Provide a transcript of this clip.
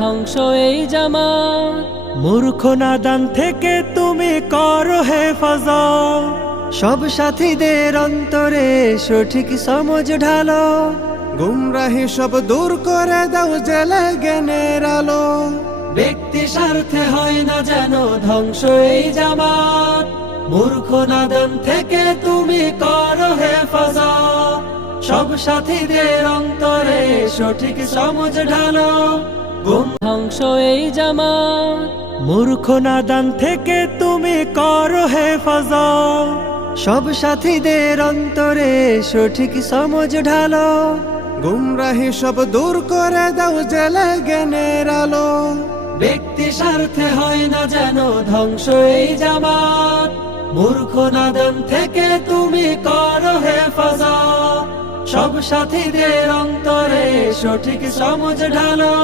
ধ্বংস এই জামাত। মূর্খ নাদান থেকে তুমি করো হেফাজত সব সাথীদের অন্তরে সঠিক সমজ ঢালো। গুমরাহি সব দূর করে দাও জেলে জ্ঞানের আলো। ব্যক্তি স্বার্থে হয় না যেন ধ্বংস এই জামাত। মূর্খ নাদান থেকে তুমি করো হেফাজত সব সাথীদের অন্তরে সঠিক সমজ ঢালো। ধ্বংস এই জামাত। মূর্খ নাদান থেকে তুমি করো হেফাজত। সব সাথীদের অন্তরে সঠিক সমজ ঢালো। গুমরাহি সব দূর করে দাও জেলে জ্ঞানের আলো। ব্যক্তি স্বার্থে হয় না যেন ধ্বংস এই জামাত। মূর্খ নাদন থেকে তুমি করো হেফাজত। সব সাথীদের অন্তরে সঠিক সমজ ঢালো।